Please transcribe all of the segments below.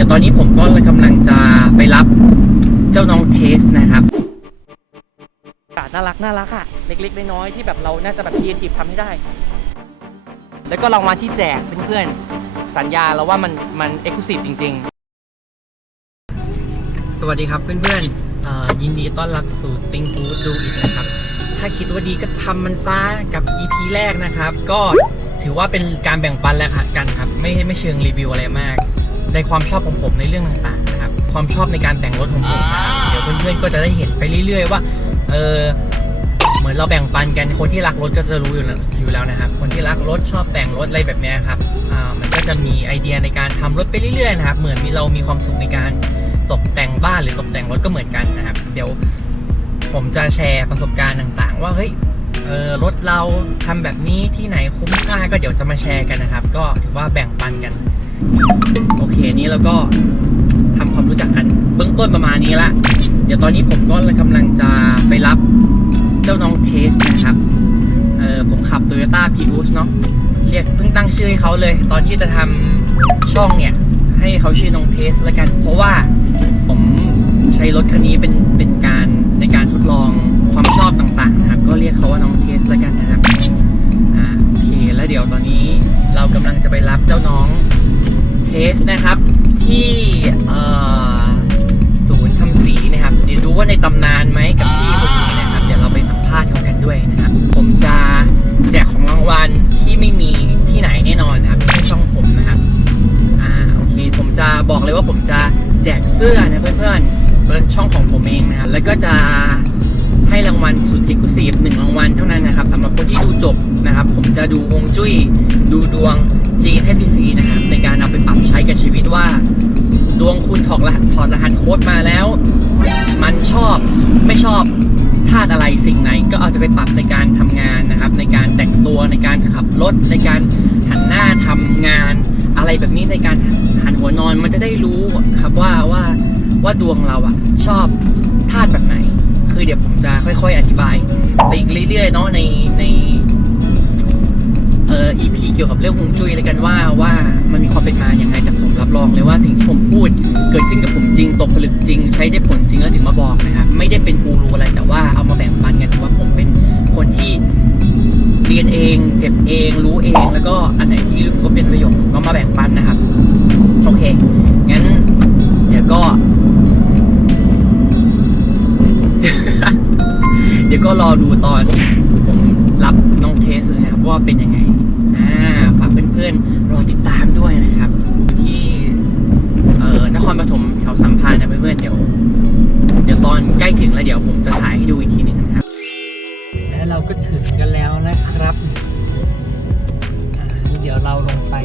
ดี๋ยวตอนนี้ผมก็กำลังจะไปรับเจ้าน้องเทสนะครับน่ารักน่ารักอะเล็กๆน้อยๆที่แบบเราน่าจะแบบครีเอทีฟทำให้ได้ แล้วก็รางวัลที่แจกเพื่อนๆสัญญาแล้วว่ามันมันเอ็กซ์คลูซีฟจริง ๆ สวัสดีครับเพื่อนๆเอ่อยินดีต้อนรับสู่ติงฟูดดูอีกนะครับ ถ้าคิดว่าดีก็ทำมันซะกับ EP แรกนะครับ ก็ถือว่าเป็นการแบ่งปันแล้วค่ะกันครับ ไม่ไม่เชิงรีวิวอะไรมาก ในความชอบของผมในเรื่องต่างๆนะครับความชอบในการแต่งรถของผมนะครับเดี๋ยวเพื่อนๆก็จะได้เห็นไปเรื่อย ๆ ว่าเออเหมือนเราแบ่งปันกันคนที่รักรถก็จะรู้อยู่แล้วอยู่แล้วนะครับ คนที่รักรถชอบแต่งรถอะไรแบบนี้ครับอ่ามันก็จะมีไอเดียในการทำรถไปเรื่อยๆนะครับ เหมือนมีเรามีความสุขในการตกแต่งบ้านหรือตกแต่งรถก็เหมือนกันนะครับ เดี๋ยวผมจะแชร์ประสบการณ์ต่าง ๆ ว่าเฮ้ย ออรถเราทำแบบนี้ที่ไหนคุ้มค่าก็เดี๋ยวจะมาแชร์กันนะครับ ก็ถือว่าแบ่งปันกัน โอเคนี้เราก็ทำความรู้จักกันเบื้องต้นประมาณนี้ละ เดี๋ยวตอนนี้ผมก็กำลังจะไปรับเจ้าน้องเทสนะครับเออผมขับ Toyota p r i u s เนาะเรียกเพิ่งตั้งชื่อให้เขาเลย ตอนที่จะทำช่องเนี่ย ให้เขาชื่อน้องเทสล้วกัน เพราะว่าผมใช้รถคันนี้เป็นำลังจะไปรับเจ้าน้องเทสนะครับ ที่ศูนย์ทำสีนะครับ เดี๋ยวดูว่าในตำนานไหมกับพี่คนนี้นะครับ เดี๋ยวเราไปสัมภาษณ์เขากันด้วยนะครับ ผมจะแจกของรางวัลที่ไม่มีที่ไหนแน่นอนนะครับไม่ใช่ช่องผมนะครับอ่าโอเคผมจะบอกเลยว่าผมจะแจกเสื้อนะเพื่อนๆเป็นช่องของผมเองนะครับแล้วก็จะ ให้รางวัลสุดเอกลุศิหนึ่งรางวัลเท่านั้นนะครับสำหรับคนที่ดูจบนะครับ ผมจะดูฮวงจุ้ยดูดวงจีนให้ฟรีๆนะครับในการเอาไปปรับใช้กับชีวิตว่า ดวงคุณถอดรหัสถอดรหัสโค้ดมาแล้ว มันชอบไม่ชอบธาตุอะไรสิ่งไหนก็เอาจะไปปรับในการทำงานนะครับ ในการแต่งตัวในการขับรถในการหันหน้าทำงาน อะไรแบบนี้ในการหันหัวนอนมันจะได้รู้ครับว่าว่าว่าดวงเราอะชอบธาตุแบบไหน คือเดี๋ยวผมจะค่อยๆ อธิบายไปอีกเรื่อยๆเนาะในในเอ่อ EP เกี่ยวกับเรื่องฮวงจุ้ยเลยกันว่าว่ามันมีความเป็นมาอย่างไงแต่ผมรับรองเลยว่าสิ่งที่ผมพูดเกิดขึ้นกับผมจริงตกผลึกจริง ใช้ได้ผลจริงแล้วถึงมาบอกนะครับไม่ได้เป็นกูรูอะไรแต่ว่าเอามาแบ่งปันกันว่าผมเป็นคนที่เรียนเองเจ็บเองรู้เองแล้วก็อันไหนที่รู้สึกว่าเป็นประโยชน์ก็มาแบ่งปันนะครับ โอเคงั้นเดี๋ยวก็ เดี๋ยวก็รอดูตอนผมรับน้องเทสนะครับว่าเป็นยังไงอ่าฝากเพื่อนๆรอติดตามด้วยนะครับที่เอ่อนครปฐมแถวสัมพันธ์นะเพื่อนๆเดี๋ยว เดี๋ยวตอนใกล้ถึงแล้วเดี๋ยวผมจะถ่ายให้ดูอีกทีหนึ่งนะครับ และเราก็ถึงกันแล้วนะครับ เดี๋ยวเราลงไป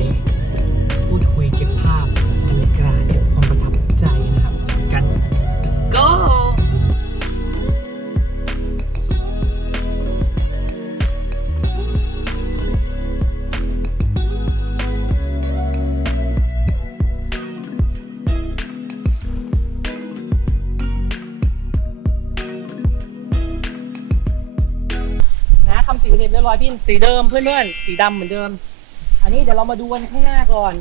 อยพี่สีเดิมเพื่อนๆสีดำเหมือนเดิม อันนี้เดี๋ยวเรามาดูกันข้างหน้าก่อน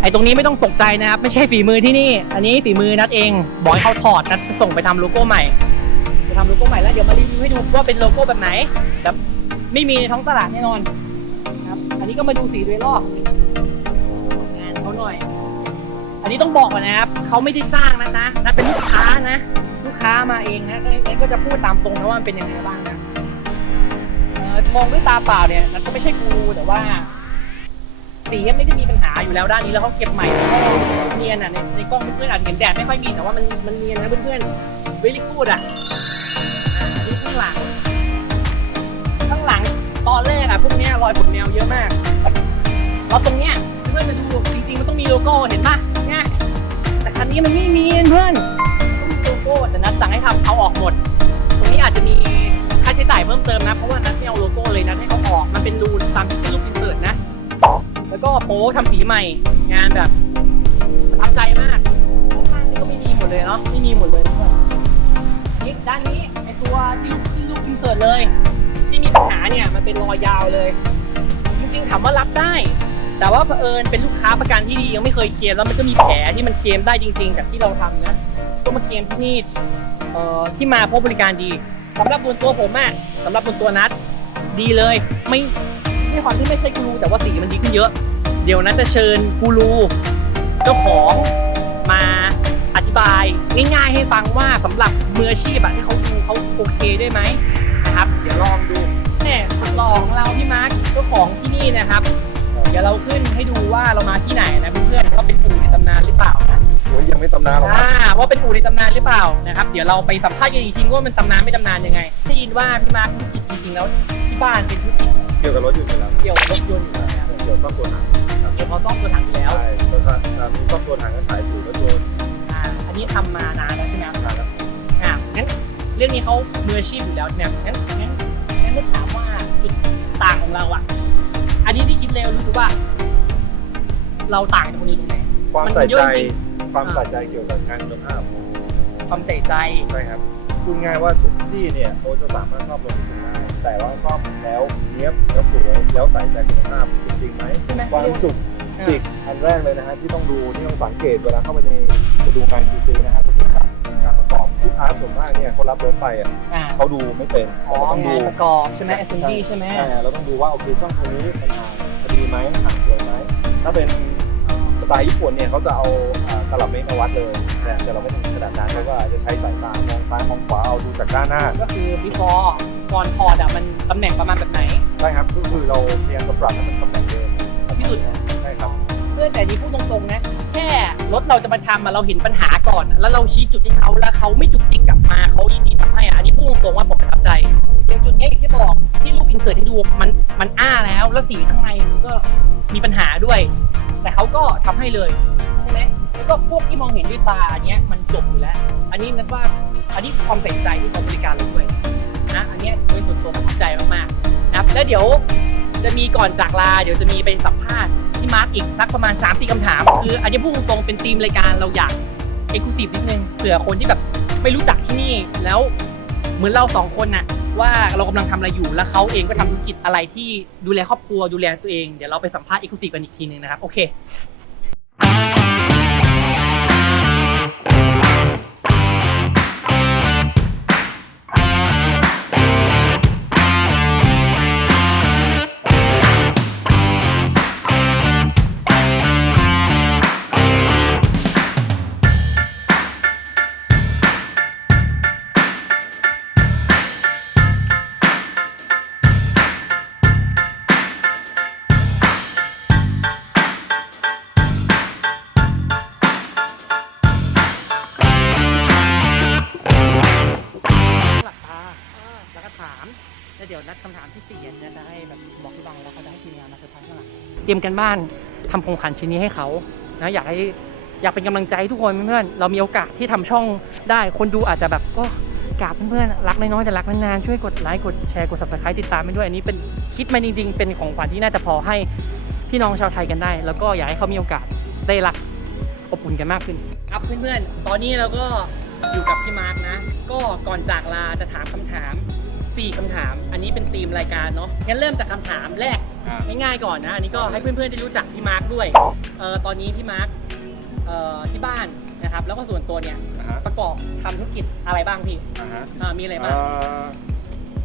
ไอ้ตรงนี้ไม่ต้องตกใจนะครับ ไม่ใช่ฝีมือที่นี่ อันนี้ฝีมือนัดเองบอกให้เขาถอดนัดส่งไปทำโลโก้ใหม่จะทำโลโก้ใหม่แล้วเดี๋ยวมารีวิวให้ดูว่าเป็นโลโก้แบบไหนแต่ไม่มีในท้องตลาดแน่นอนครับ อันนี้ก็มาดูสีโดยรอบงานเขาหน่อย อันนี้ต้องบอกก่อนนะครับเขาไม่ได้จ้างนะนะนัดเป็นลูกค้านะ ลูกค้ามาเองนะงั้นก็จะพูดตามตรงนะว่ามันเป็นยังไงบ้างนะ มองด้วยตาเปล่าเนี่ยนันก็ไม่ใช่กูรูแต่ว่าสีไม่ได้มีปัญหาอยู่แล้วด้านนี้แล้วเขาเก็บใหม่แล้วก็เนียนอะในในกล้องเพื่อนๆอาจจะเห็นแดดไม่ค่อยมีแต่ว่ามันมันเนียนนะเพื่อนๆเวลี่กูดอะอ่าอันนี้ข้างหลัง ข้างหลังตอนแรกอะพวกเนี้ยรอยฝุ่นแนวเยอะมากแล้วตรงเนี้ยเพื่อนจะดูจริงๆมันต้องมีโลโก้เห็นปะเนี่ยแต่คันนี้มันไม่มีเพื่อนต้องมีโลโก้แต่นัดสั่งให้ทำเอาออกหมด ตรงนี้อาจจะมีาใช้จ่ายเพิ่มเติมนะ เพราะว่านัดไม่เอาโลโก้เลยนัดให้เขาออกมันเป็นรูตามที่เป็นรูปอินเสิร์ตนะ แล้วก็โป๊ทำสีใหม่ งานแบบประทับใจมากข้างนี้ก็ไม่มีหมดเลยเนาะไม่มีหมดเลยนอันนี้ด้านนี้ไอตัวที่ที่รูปอินเสิร์ตเลย ที่มีปัญหาเนี่ยมันเป็นรอยยาวเลย จริงๆถามว่ารับได้ แต่ว่าเผอิญเป็นลูกค้าประกันที่ดียังไม่เคยเคลมแล้วมันก็มีแผลที่มันเคลมได้จริงๆจากที่เราทำนะก็มาเคลมที่นี่ที่มาเพราะบริการดี สำหรับส่วนตัวผมอะสำหรับส่วนตัวนัดดีเลย ไม่ไม่ความที่ไม่ใช่กูรูแต่ว่าสีมันดีขึ้นเยอะ เดี๋ยวนัดจะเชิญกูรูเจ้าของมาอธิบายง่ายๆให้ฟังว่าสำหรับมืออาชีพอะที่เขาดูเขาโอเคได้ไหมนะครับ เดี๋ยวลองดูแน่สุดลอของเราพี่มาร์คเจ้าของที่นี่นะครับ เดี๋ยวเราขึ้นให้ดูว่าเรามาที่ไหนนะเพื่อนๆว่าเป็นอู่ในตำนานหรือเปล่านะ โอ้ยยังไม่ตำนานหรอกครับอ่าว่าเป็นอู่ในตำนานหรือเปล่านะครับเดี๋ยวเราไปสัมภาษณ์กันอีกทีว่ามันตำนานไม่ตำนานยังไงได้ยินว่าพี่มาร์คธุรกิจจริงๆแล้วที่บ้านเป็นธุรกิจเกี่ยวกับรถอยู่แล้วเกี่ยวกับรถยนต์อยู่แล้วนะเกี่ยวกับซ่อมตัวถังครับเกี่ยวกับซ่อมตัวถังอยู่แล้วใช่แล้วก็อ่ามีซ่อมตัวถังก็ขายสูตรรถยนต์อ่าอันนี้ทำมานานแล้วใช่ไหมครับนะครับอ่างั้นเรื่องนี้เขามืออาชีพอยู่แล้วเนี่ยงั้นงั้นงั้นต้องถามว่าจุดต่างของเราอะ อันนี้ที่คิดเร็วรู้สึกว่า เราต่างจากคนอื่นตรงไหนความมันใส่เยอะใจจริง ความใส่ใจเกี่ยวกับงานคุณภาพความใส่ใจ ใช่ครับพูดง่ายว่าทุกที่เนี่ยเขาจะสามารถซ่อมรถได้แต่ว่าซ่อมแล้วเนี้ยบแล้วสวยแล้วใส่ใจคุณภาพจริงๆไหมใช่ไหมความสุขอ่าจิกอันแรกเลยนะฮะที่ต้องดูที่ต้องสังเกตเวลาเข้าไปในจะดูงาน QC นะฮะก็คือการการประกอบลูกค้าส่วนมากเนี่ยเขารับรถไปอะอ่าเขาดูไม่เป็นอ๋อเราต้องงาดูนประกอบใช่ไหม S&P ใช่ไหมใช่เราต้องดูว่าโอเคช่องตรงนี้เป็นทางพอดีไหมหางสวยไหมถ้าเป็นสไตล์ญี่ปุ่นเนี่ยเขาจะเอาอ่ากระหลับเมตรมาวัดเลยนะแต่เราไม่ถึงขนาดนั้นเราก็อาจจะใช้สายตามองซ้ายมองขวาเอาดูจากด้านหน้าก็คือ before ก่อนพอร์ตอะมันตำแหน่งประมาณแบบไหนใช่ครับก็คือเราพยายามจะปรับให้มันตำแหน่งเดิมที่สุดใช่ครับเพื่อแต่นี่พูดตรงๆนะแค่รถเราจะมาทำอะเราเห็นปัญหาก่อน แล้วเราชี้จุดให้เขาแล้วเขาไม่จุกจิกกลับมาเขายินดีทำให้อะอันนี้พูดตรงๆว่าผมประทับใจอย่างจุดเนี้ยอย่างที่บอกที่ลูกอินเสิร์ตให้ดูมันมันอ้าแล้วแล้วสีข้างในมันก็มีปัญหาด้วย แต่เขาก็ทำให้เลยใช่ไหมแล้วก็พวกที่มองเห็นด้วยตาอันนี้มันจบอยู่แล้ว อันนี้นัดว่าอันนี้ความใส่ใจที่เขาบริการเราด้วยนะอันนี้โดยส่วนตัวประทับใจมากๆนะครับแล้วเดี๋ยวจะมีก่อนจากลาเดี๋ยวจะมีไปสัมภาษณ์ที่มาร์กอีกสักประมาณ3 4คำถาม คืออันนี้พูดตรงๆเป็นทีมรายการเราอยากเอกลุศินิดนึงเผื่อคนที่แบบไม่รู้จักที่นี่แล้วเหมือนเราสองคนน่ะ ว่าเรากำลังทำอะไรอยู่ แล้วเขาเองก็ทำธุรกิจอะไรที่ดูแลครอบครัวดูแลตัวเอง เดี๋ยวเราไปสัมภาษณ์เอกลุศิกันอีกทีหนึงนะครับ โอเค รียมกันบ้านทำโครงขันชิ้นนี้ให้เขานะอยากให้อยากเป็นกำลังใจทุกคนเพื่อนๆเรามีโอกาสที่ทำช่องได้ คนดูอาจจะแบบก็กราบเพื่อนๆรักน้อยๆแต่รักนานๆช่วยกดไลค์กดแชร์กด subscribe ติดตามไปด้วยอันนี้เป็นคิดมาจริงๆ เป็นของขวัญที่น่าจะพอให้พี่น้องชาวไทยกันได้ แล้วก็อยากให้เขามีโอกาสได้รักอบอุ่นกันมากขึ้นครับเพื่อนๆตอนนี้เราก็อยู่กับพี่มาร์กนะ ก็ก่อนจากลาจะถามคำถาม 4คำถาม อันนี้เป็นธีมรายการเนาะ งั้นเริ่มจากคำถามแรกง่ายๆก่อนนะ อันนี้ก็ให้เพื่อนๆได้รู้จักพี่มาร์กด้วย เอ่อตอนนี้พี่มาร์กเอ่อที่บ้านนะครับ แล้วก็ส่วนตัวเนี่ยนะฮะประกอบทำธุรกิจอะไรบ้างพี่อ่าฮะอ่ามีอะไรบ้าง เอ่อ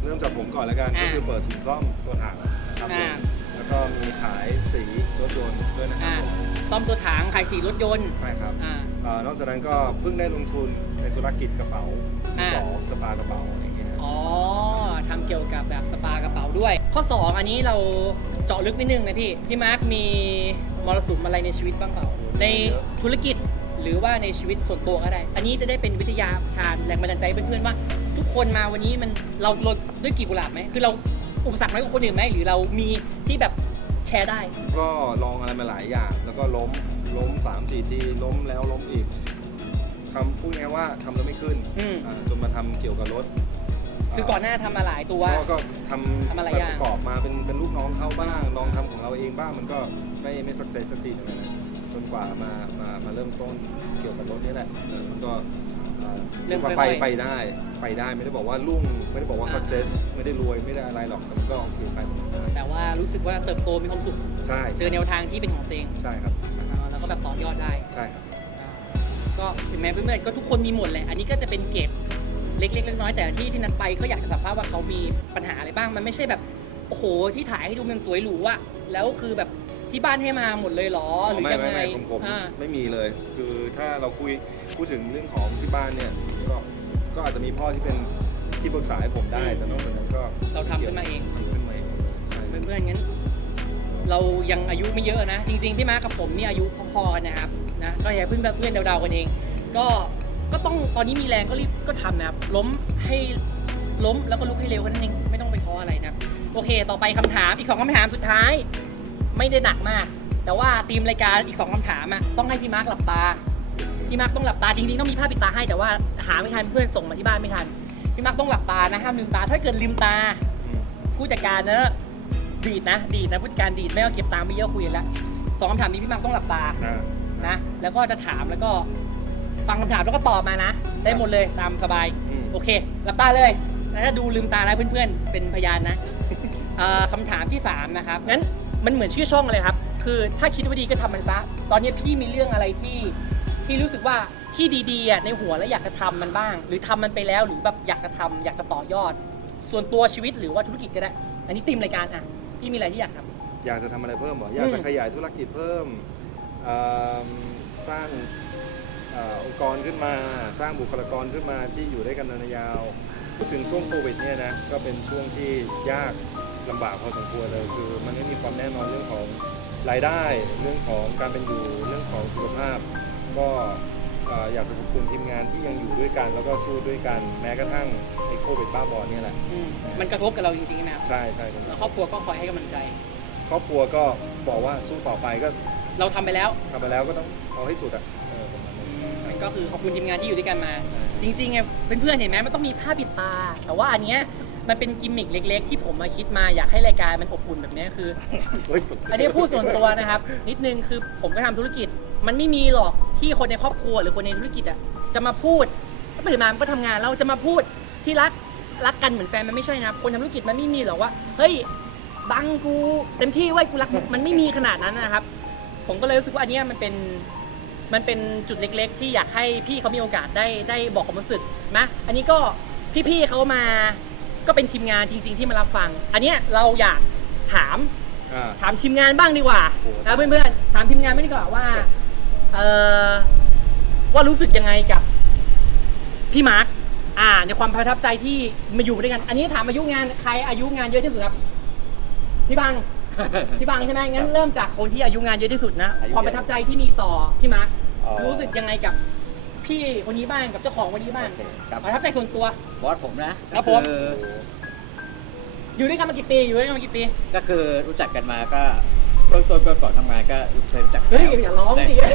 เริ่มจากผมก่อนแล้วกัน อ่าก็คือเปิดศูนย์ซ่อมตัวถังนะครับผอ่า มแล้วก็มีขายสีรถยนต์ด้วยนะครัอ่าบผมซ่อมตัวถังขายสีรถยนต์ ใช่ครับอ่า เอ่อนอกจากนั้นก็เพิ่งได้ลงทุนในธุรกิจกระเป๋าอ่า สองสปากระเป๋าอะไรอย่างเงี้ยอ๋อ ทำเกี่ยวกับแบบสปากระเป๋าด้วย ข้อ 2 อันนี้เราเจาะลึกนิดนึงนะพี่ พี่มาร์คมีมรสุมอะไรในชีวิตบ้างเปล่า ในธุรกิจหรือว่าในชีวิตส่วนตัวก็ได้ อันนี้จะได้เป็นวิทยาทานแรงบันดาลใจให้เพื่อนๆว่า ทุกคนมาวันนี้มันเราเราด้วยกี่กุหลาบไหมคือเราอุปสรรคน้อยกว่าคนอื่นไหมหรือเรามีที่แบบแชร์ได้ ก็ลองอะไรมาหลายอย่าง แล้วก็ล้มล้มสามสี่ทีล้มแล้วล้มอีกทำพูดง่ายๆว่าทำแล้วไม่ขึ้นอืม อ่าจนมาทำเกี่ยวกับรถ คือก่อนหน้าทำมาหลายตัว ก็ก็ทำทำอะไรแบบอย่าง ประกอบมาเป็นเป็นลูกน้องเข้าบ้างลองทำของเราเองบ้างมันก็ไม่ไม่สักเซสสักทีนะจนกว่ามามามาเริ่มต้นเกี่ยวกับรถนี่แหละเออมันก็เอ่อเรียกว่าไปไปได้ไปได้ไม่ได้บอกว่ารุ่งไม่ได้บอกว่า success ไม่ได้รวยไม่ได้อะไรหรอกแต่มันก็โอเคไปหมดได้แต่ว่ารู้สึกว่าเติบโตมีความสุขใช่เจอแนวทางที่เป็นของตัวเองใช่ครับอ่าแล้วก็แบบต่อยอดได้ ใช่ครับอ่าก็ถึงแม้เพื่อนๆก็ทุกคนมีหมดแหละ อันนี้ก็จะเป็นเกร็ด เล็กๆเล็กน้อยๆแต่ที่ที่นัดไปก็อยากจะสัมภาษณ์ว่าเขามีปัญหาอะไรบ้าง มันไม่ใช่แบบโอ้โหที่ถ่ายให้ดูมันสวยหรูอะแล้วคือแบบที่บ้านให้มาหมดเลยเหรอหรือไม่ยังไม่ไงไม่ผมผมอ่า ไม่มีเลย คือถ้าเราคุยพูดถึงเรื่องของที่บ้านเนี่ยก็ก็อาจจะมีพ่อที่เป็นที่ปรึกษาให้ผมได้ แต่นอกจากนั้นก็เราทำขึ้นมาเอง ทำขึ้นมาเองใช่เพื่อนๆงั้น เรายังอายุไม่เยอะนะ จริงๆ พี่มาร์คกับผมนี่อายุพอๆกันนะครับนะก็อย่าเพิ่งเพื่อนๆเดาๆกันเอง ก็ ก็ต้องตอนนี้มีแรงก็รีบก็ทำนะครับ ล้มให้ล้มแล้วก็ลุกให้เร็วแค่นั้นเองไม่ต้องไปท้ออะไรนะครับโอเค ต่อไปคำถามอีกสองคำถามสุดท้าย ไม่ได้หนักมาก แต่ว่าทีมรายการอีกสองคำถามอะต้องให้พี่มาร์คหลับตาพี่มาร์คต้องหลับตาจริงๆต้องมีผ้าปิดตาให้แต่ว่าหาไม่ทันเพื่อนส่งมาที่บ้านไม่ทันพี่มาร์คต้องหลับตานะห้ามลืมตา ถ้าเกิดลืมตาอืมผู้จัดการนะดีดนะดีดนะผู้จัดการดีดไม่เอาเก็บตามไม่เยอะคุยกันแล้วสองคำถามนี้พี่มักต้องหลับตาอ่านะ แล้วก็จะถามแล้วก็ ฟังคำถามแล้วก็ตอบมานะ ได้หมดเลยตามสบาย อืม โอเคหลับตาเลยแล้วถ้าดูลืมตาแล้วเพื่อนๆ เป็นพยานนะ เอ่อคำถามที่สามนะครับ งั้นมันเหมือนชื่อช่องเลยครับ คือถ้าคิดว่าดีก็ทำมันซะ ตอนนี้พี่มีเรื่องอะไรที่ที่รู้สึกว่าที่ดีๆอะในหัวแล้วอยากจะทำมันบ้าง หรือทำมันไปแล้วหรือแบบอยากจะทำอยากจะต่อยอด ส่วนตัวชีวิตหรือว่าธุรกิจก็ได้ อันนี้ตีมรายการอะ พี่มีอะไรที่อยากทำ อยากจะทำอะไรเพิ่มเหรออยากจะอืม ขยายธุรกิจเพิ่มเอิ่มสร้างเอ่อองค์กรขึ้นมา สร้างบุคลากรขึ้นมาที่อยู่ด้วยกันนานยาวพูดถึงช่วงโควิดเนี่ยนะก็เป็นช่วงที่ยากลำบากพอสมควรเลยคือ มันไม่มีความแน่นอนเรื่องของรายได้เรื่องของการเป็นอยู่เรื่องของสุขภาพ ก็เอ่ออยากจะขอบคุณทีมงานที่ยังอยู่ด้วยกัน แล้วก็สู้ด้วยกันแม้กระทั่งไอ้โควิดบ้าบอเนี่ยแหละอืมมันกระทบกับเราจริงๆนะครับใช่ใช่ครับแล้วครอบครัวก็คอยให้กำลังใจ ครอบครัวก็บอกว่าสู้ต่อไปก็ เราทำไปแล้วทำไปแล้วก็ต้องเอาให้สุดอะ ก็คือขอบคุณทีมงานที่อยู่ด้วยกันมา จริงๆไงเพื่อนๆเห็นไหมมันต้องมีผ้าปิดตา แต่ว่าอันเนี้ยมันเป็นกิมมิคเล็ก ๆ ที่ผมมาคิดมาอยากให้รายการมันอบอุ่นแบบเนี้ยคือเฮ้ยอันนี้พูดส่วนตัวนะครับ นิดนึงคือผมก็ทำธุรกิจ มันไม่มีหรอกที่คนในครอบครัวหรือคนในธุรกิจอะจะมาพูดตื่นมามันก็ทำงานเราจะมาพูดที่รักรักกันเหมือนแฟนมันไม่ใช่นะคนทำธุรกิจมันไม่มีหรอกว่าเฮ้ยบังกูเต็มที่ไว้ยกูรักมึงมันไม่มีขนาดนั้นนะครับ ผมก็เลยรู้สึกว่าอันเนี้ยมันเป็น มันเป็นจุดเล็กๆ ที่อยากให้พี่เขามีโอกาสได้ได้บอกความรู้สึกนะอันนี้ก็พี่ๆเขามาก็เป็นทีมงานจริง ๆ ที่มารับฟัง อันเนี้ยเราอยากถาม อ่า ถามทีมงานบ้างดีกว่าโอ้โห นะเพื่อนๆถามทีมงานบ้างดีกว่าว่าเออว่ารู้สึกยังไงกับพี่มาร์คอ่า ในความประทับใจที่มาอยู่ด้วยกัน อันนี้ถามอายุงานใครอายุงานเยอะที่สุดครับพี่บัง พี่บังใช่ไหมงั้นเริ่มจากคนที่อายุงานเยอะที่สุดนะ อายุเยอะ ความประทับใจที่มีต่อพี่มาร์คอ๋อรู้สึกยังไงกับพี่คนนี้บ้างกับเจ้าของคนนี้บ้างโอเคครับประทับใจส่วนตัว บอสผมนะครับผมคืออยู่ด้วยกันมากี่ปีอยู่ด้วยกันมากี่ปี ก็คือรู้จักกันมาก็เริ่มต้นก็ก่อนทำงานก็เคยรู้จักเฮ้ยแล้วอย่าร้องดิได้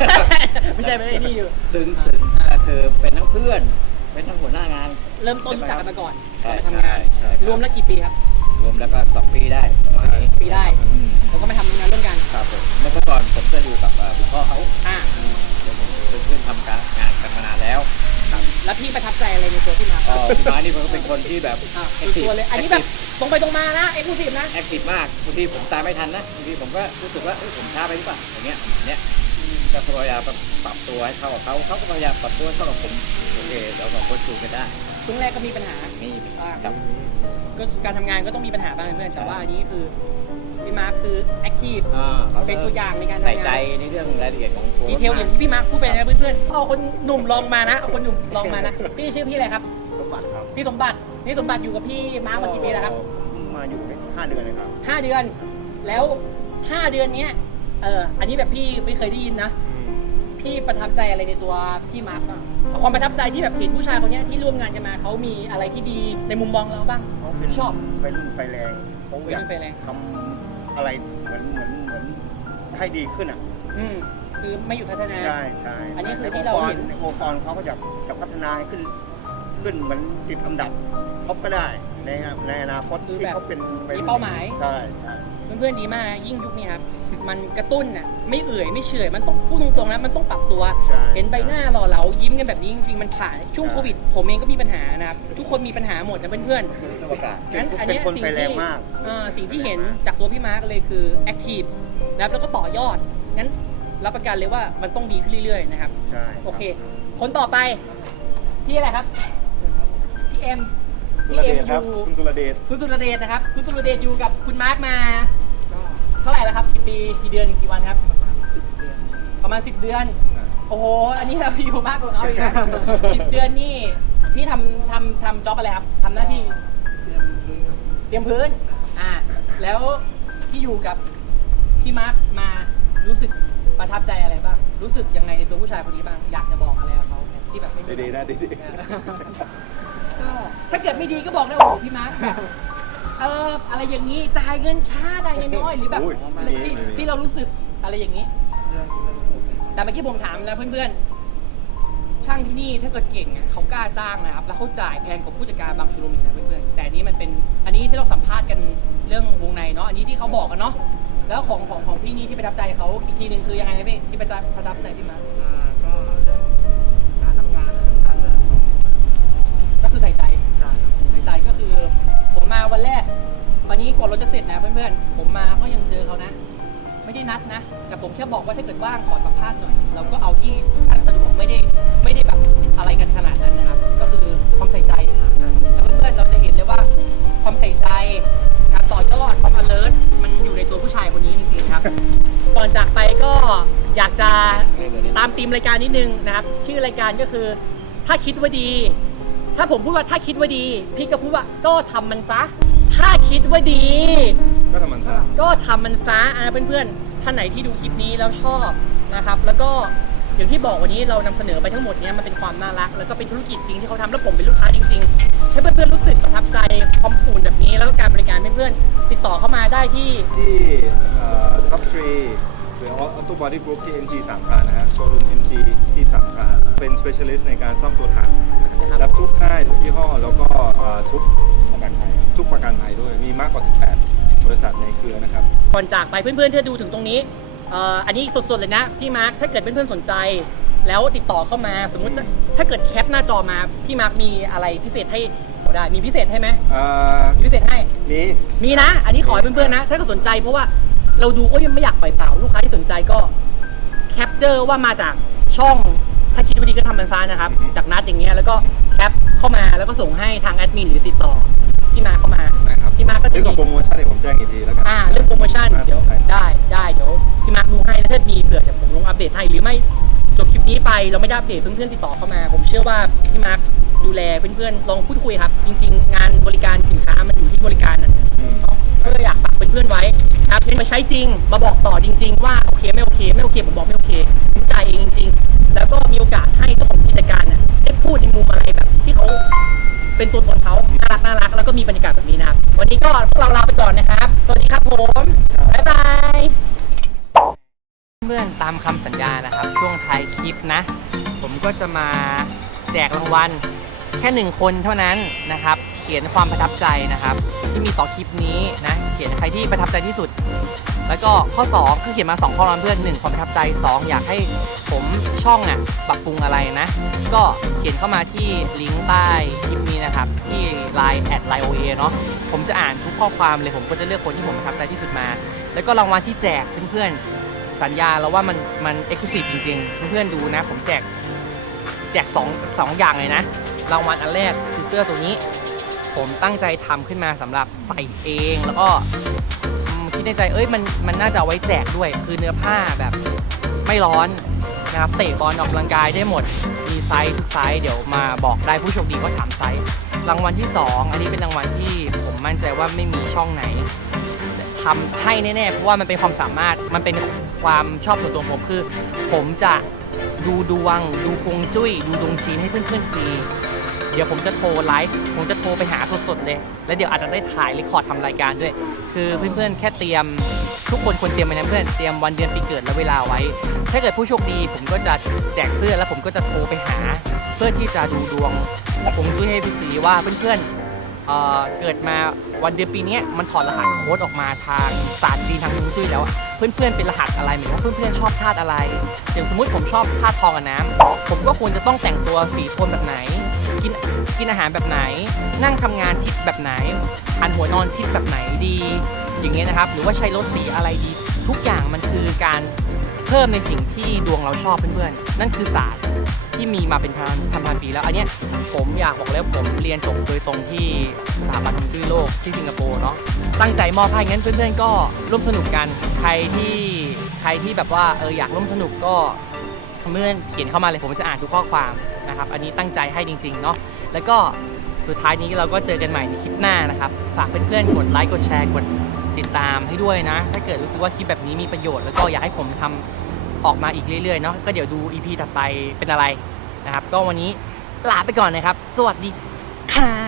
ไม่ใช่ไม่ใช่นี่อยู่ ซึ้งซึ้งก็คือเป็นทั้งเพื่อน เป็นทั้งหัวหน้างาน เริ่มต้นรู้จักกันมาก่อนใช่ก่อนมาทำงาน ใช่ใช่รวมแล้วกี่ปีครับ รวมแล้วก็สองปีได้ประมาณนี้ปีได้อืมแล้วก็มาทำงานร่วมกันครับผมเมื่อก่อนผมจะอยู่กับเอ่อคุณพ่อเขาอ่าอืมเดี๋ยวผมเป็นเพื่อนทำการงานกันมานานแล้วครับแล้วพี่ประทับใจอะไรในตัวพี่มาร์คก็พี่มานี่ผมก็เป็นคนที่แบบอ่าเป็นตัวเลย อันนี้แบบตรงไปตรงมานะเอ็กซ์คลูซีฟนะแอคทีฟมากบางทีผมตามไม่ทันนะบางทีผมก็รู้สึกว่าเอ้ยผมช้าไปหรือเปล่าอย่างเงี้ยอย่างเนี้ยก็พยายามปรับตัวให้เข้ากับเขาเขาก็พยายามปรับตัวให้เข้ากับผมโอเคเราสองคนจูนกันได้ช่วงแรกก็มีปัญหานี่อ่าครับ ก็การทำงานก็ต้องมีปัญหาบ้างเพื่อนแต่ว่าอันนี้คือพี่มาร์คคือแอคทีฟอ่าเขาเป็นตัวอย่างในการใส่ทำใจงานในเรื่องรายละเอียดของตัวดีเทลอย่างที่พี่มาร์คพูดไปนะเพื่อนๆเอาคนหนุ่มลองมานะเอาคนหนุ่มลองมานะพี่ชื่อพี่อะไรครับ สมบัติครับพี่สมบัติพี่สมบัติอยู่กับพี่มาร์คมากี่ปีแล้วครับเพิ่งมาอยู่ได้ห้าเดือนเลยครับ ห้าเดือนแล้วห้าเดือนเนี้ยเอออันนี้แบบพี่ไม่เคยได้ยินนะ พี่ประทับใจอะไรในตัวพี่มาร์คบ้างเอาความประทับใจที่แบบเห็นผู้ชายคนเนี้ยที่ร่วมงานกันมาเขามีอะไรที่ดีในมุมมองเราบ้าง เขาเป็นชอบวัยรุ่นไฟแรงเขาวัยอยากรุ่นไฟแรง ทำอะไรเหมือนเหมือนเหมือนให้ดีขึ้นอะ อืมคือไม่อยู่พัฒนา ใช่ใช่อันนี้คือในที่เราเห็นองค์กองค์กรเขาก็อยากจะพัฒนาให้ขึ้น ขึ้นเหมือนติดอันดับท็อปก็ได้ ในในอนาคตคือที่แบบเขาเป็นวัยมีรุ่นเป้าหมาย ใช่ใช่ เพื่อนๆดีมาก ยิ่งยุคนี้ครับ มันกระตุ้นน่ะไม่เอื่อยไม่เฉอยมันต้องพูดตรงๆนะมันต้องปรับตัว ใช่เห็นใบหน้าหล่อเหลายิ้มกันแบบนี้จริงๆมันผ่านช่วงโควิด ผมเองก็มีปัญหานะครับทุกคนมีปัญหาหมดนะเพื่อนคือตัวประกาศๆงั้นอันเป็นเนี้ยคนสิ่งไฟแรงที่มาก เอ่อสิ่งที่เห็นจากตัวพี่มาร์กเลยคือแอคทีฟนะครับแล้วก็ต่อยอดงั้นรับประกันเลยว่ามันต้องดีขึ้นเรื่อยๆนะครับ ใช่โอเค คนต่อไป พี่อะไรครับ พี่เอ็มสุพี่รเอ็เดมชครับอยู่คุณสุรเดชคุณสุรเดชนะครับ คุณสุรเดชอยู่กับคุณมาร์คมา เท่าไหร่แล้วครับกี่ปีกี่เดือนกี่วันครับ ประมาณสิบเดือน โอ้โห อันนี้เราอยู่มากกว่าเขาอีกนะสิบเดือนนี่พี่ทำทำทำจ็อบอะไรครับทำหน้าที่เตรียมพื้นอ่าแล้วที่อยู่กับพี่มาร์คมารู้สึกประทับใจอะไรบ้าง รู้สึกยังไงในตัวผู้ชายคนนี้บ้าง อยากจะบอกอะไรกับเขาไหมที่แบบไม่มีดีๆนะดีก็ถ้าเกิดไม่ดีก็บอกได้โอ้โหพี่มาร์คแบบ เอออะไรอย่างนี้จ่ายเงินช้าจ่ายเงินน้อยหรือแบบอุ้ยอะไรที่มีมี ที่เรารู้สึกอะไรอย่างนี้ แต่เมื่อกี้ผมถามแล้วเพื่อนๆ ช่างที่นี่ถ้าเกิดเก่งอะเขากล้าจ้างนะครับ แล้วเขาจ่ายแพงกว่าผู้จัดการบางโชว์รูมอีกนะเพื่อนๆแต่อันนี้มันเป็นอันนี้ที่เราสัมภาษณ์กันเรื่องวงในเนาะอันนี้ที่เขาบอกกันเนาะแล้วของของของพี่นี่ที่ประทับใจเขาอีกทีหนึ่งคือยังไงนะพี่ที่ประทับประทับใจพี่มาร์ค วันแรก วันนี้ก่อนรถจะเสร็จนะเพื่อนๆ ผมมาก็ยังเจอเขานะ ไม่ได้นัดนะ แต่ผมแค่บอกว่าถ้าเกิดว่างขอสัมภาษณ์หน่อย เราก็เอาที่ท่านสะดวกไม่ได้ไม่ได้แบบอะไรกันขนาดนั้นนะครับ ก็คือความใส่ใจแล้วเพื่อนๆ เราจะเห็นเลยว่าความใส่ใจ การต่อยอดความ alert มันอยู่ในตัวผู้ชายคนนี้จริงๆครับ ก่อนจากไปก็อยากจะตามธีมรายการนิดนึงนะครับ ชื่อรายการก็คือถ้าคิดว่าดี ถ้าผมพูดว่าถ้าคิดว่าดี พี่ก็พูดว่าก็ทำมันซะ ถ้าคิดว่าดี ก็ทำมันซะก็ทำมันซะนะเพื่อนๆท่านไหนที่ดูคลิปนี้แล้วชอบนะครับ แล้วก็อย่างที่บอกวันนี้เรานำเสนอไปทั้งหมดเนี้ยมันเป็นความน่ารัก แล้วก็เป็นธุรกิจจริงที่เขาทำแล้วผมเป็นลูกค้าจริงๆให้เพื่อนๆรู้สึกประทับใจความอุ่นแบบนี้แล้วก็การบริการเพื่อนๆติดต่อเข้ามาได้ที่ ที่ท็อปทรีหรือออโตบอดี้กรุ๊ปที่ MG สามพรานนะฮะโชว์รูม MG ที่สามพรานเป็น specialist ในการซ่อมตัวถังนะนะคครัรับบทุกค่ายทุกยี่ห้อ แล้วก็เอ่อทุกประ กันภัยทุกประกันภัยด้วยมีมากกว่า 18 บริษัทในเครือนะครับ ก่อนจากไปเพื่อนๆที่ดูถึงตรงนี้เอ่ออันนี้สดๆเลยนะพี่มาร์คถ้าเกิดเพื่อนๆสนใจ แล้วติดต่อเข้ามาสมมุติจะถ้าเกิดแคปหน้าจอมาพี่มาร์คมีอะไรพิเศษให้เราได้มีพิเศษให้ไหมเอ่อมีพิเศษให้ มีมีนะ อันนี้ขอให้เพื่อนๆนะ ถ้าเกิดสนใจเพราะว่าเราดูก็ยังไม่อยากปล่อยเปล่าลูกค้าที่สนใจก็แคปเจอร์ว่ามาจากช่องถ้าคิดว่าดีก็ทำมันซานะครับ จากนัดอย่างเงี้ยแล้วก็แคปเข้ามาแล้วก็ส่งให้ทางแอดมินหรือติดต่อ ที่มาเข้ามานะครับพี่มาร์คก็จะเรื่องของมีโปรโมชั่นเดี๋ยวผมแจ้งอีกทีแล้วกันอ่าเรื่องโปรโมชั่นาเดี๋ยวสนใจได้ได้เดี๋ยวพี่มาร์คดูให้แล้วถ้ามีเผื่อเดี๋ยวผมลงอัปเดตให้หรือไม่จบคลิปนี้ไปเราไม่ได้อัปเดตเพื่อนๆติดต่อเข้ามา ผมเชื่อว่าพี่มาร์คดูแลเพื่อนๆลองพูดคุยครับ จริง ๆ งานบริการสินค้ามันอยู่ที่บริการนะ อืม ก็เลยอยากฝากเพื่อนๆไว้นะครับเน้นมาใช้จริง มาบอกต่อจริง ๆ ว่าโอเคไม่โอเค ไม่โอเคผมบอกไม่โอเคผมจ่ายเองจริง ๆ แล้วก็มีโอกาสให้เจ้าของกิจการ ก็มีบรรยากาศแบบนี้นะครับ วันนี้ก็พวกเราลาไปก่อนนะครับ สวัสดีครับผม บ๊ายบาย เพื่อนตามคำสัญญานะครับ ช่วงท้ายคลิปนะ ผมก็จะมาแจกรางวัลแค่หนึ่งคนเท่านั้นนะครับ เขียนความประทับใจนะครับ ที่มีต่อคลิปนี้นะ เขียนใครที่ประทับใจที่สุด แล้วก็ข้อ 2 คือเขียนมา 2 ข้อความเพื่อน1ความประทับใจ 2 อยากให้ผมช่องอะปรับปรุงอะไรนะ ก็เขียนเข้ามาที่ลิงก์ใต้คลิป นะครับ ที่ Line แอดไลโอเเนาะผมจะอ่านทุกข้อความเลยผมก็จะเลือกคนที่ผมประทับใจที่สุดมา แล้วก็รางวัลที่แจกเพื่อนๆสัญญาแล้วว่ามันมันเอ็กซ์คลูซีฟจริงๆ เพื่อนๆดูนะ ผมแจกแจก2 2อย่างเลยนะรางวัลอันแรกคือเสื้อตัวนี้ ผมตั้งใจทำขึ้นมาสำหรับใส่เองแล้วก็คิดในใจเอ้ยมันมันน่าจะเอาไว้แจกด้วย คือเนื้อผ้าแบบไม่ร้อน นะครับเตะบอลออกกำลังกายได้หมด มีไซส์ทุกไซส์เดี๋ยวมาบอกได้ผู้โชคดีก็ถามไซส์รางวัลที่ 2 อันนี้เป็นรางวัลที่ผมมั่นใจว่าไม่มีช่องไหนทำให้แน่ๆเพราะว่ามันเป็นความสามารถมันเป็นความชอบส่วนตัวผมคือ ผมจะดูดวง ดูคงจุ้ย ดูดวงจีนให้เพื่อนๆฟรีเดี๋ยวผมจะโทรไลฟ์ผมจะโทรไปหาสดๆเลย แล้วเดี๋ยวอาจจะได้ถ่ายรีคอร์ดทำรายการด้วย คือเพื่อนๆแค่เตรียม ทุกคนควรเตรียมไว้นะเพื่อนเตรียมวันเดือนปีเกิดและเวลาไว้ ถ้าเกิดผู้โชคดี ผมก็จะแจกเสื้อแล้วผมก็จะโทรไปหา เพื่อที่จะดูดวง ผมจุ้ยให้พี่สีว่าเพื่อนๆเเกิดมาวันเดือนปีนี้มันถอดรหัสโค้ดออกมาทางศาสตร์จีนทางฮวงจุ้ยแล้วเพื่อนๆเป็นรหัสอะไรหมายถึงว่าเพื่อนๆชอบธาตุอะไร อย่างสมมติผมชอบธาตุทองกับน้ำผมก็ควรจะต้องแต่งตัวสีโทนแบบไหน กินกินอาหารแบบไหน นั่งทำงานทิศแบบไหนหันหัวนอนทิศแบบไหนดี อย่างเงี้ยนะครับ หรือว่าใช้รถสีอะไรดี ทุกอย่างมันคือการเพิ่มในสิ่งที่ดวงเราชอบเพื่อนๆ นั่นคือศาสตร์ที่มีมาเป็นพันพันพันปีแล้ว อันเนี้ยผมอยากบอกเลยว่าผมเรียนจบโดยตรงที่สถาบันฮวงจุ้ยโลกที่สิงคโปร์เนาะ ตั้งใจมอบให้งั้นเพื่อนๆ ก็ร่วมสนุกกัน ใครที่ใครที่แบบว่าเอออยากร่วมสนุกก็เมื่อนเขียนเข้ามาเลยผมจะอ่านทุกข้อความนะครับ อันนี้ตั้งใจให้จริงๆเนาะ แล้วก็สุดท้ายนี้เราก็เจอกันใหม่ในคลิปหน้านะครับ ฝากเพื่อนๆ กดไลค์ กดแชร์ กด ติดตามให้ด้วยนะ ถ้าเกิดรู้สึกว่าคลิปแบบนี้มีประโยชน์แล้วก็อยากให้ผมทำออกมาอีกเรื่อยๆเนาะก็เดี๋ยวดู EP ถัดไปเป็นอะไรนะครับ ก็วันนี้ลาไปก่อนนะครับ สวัสดีค่ะ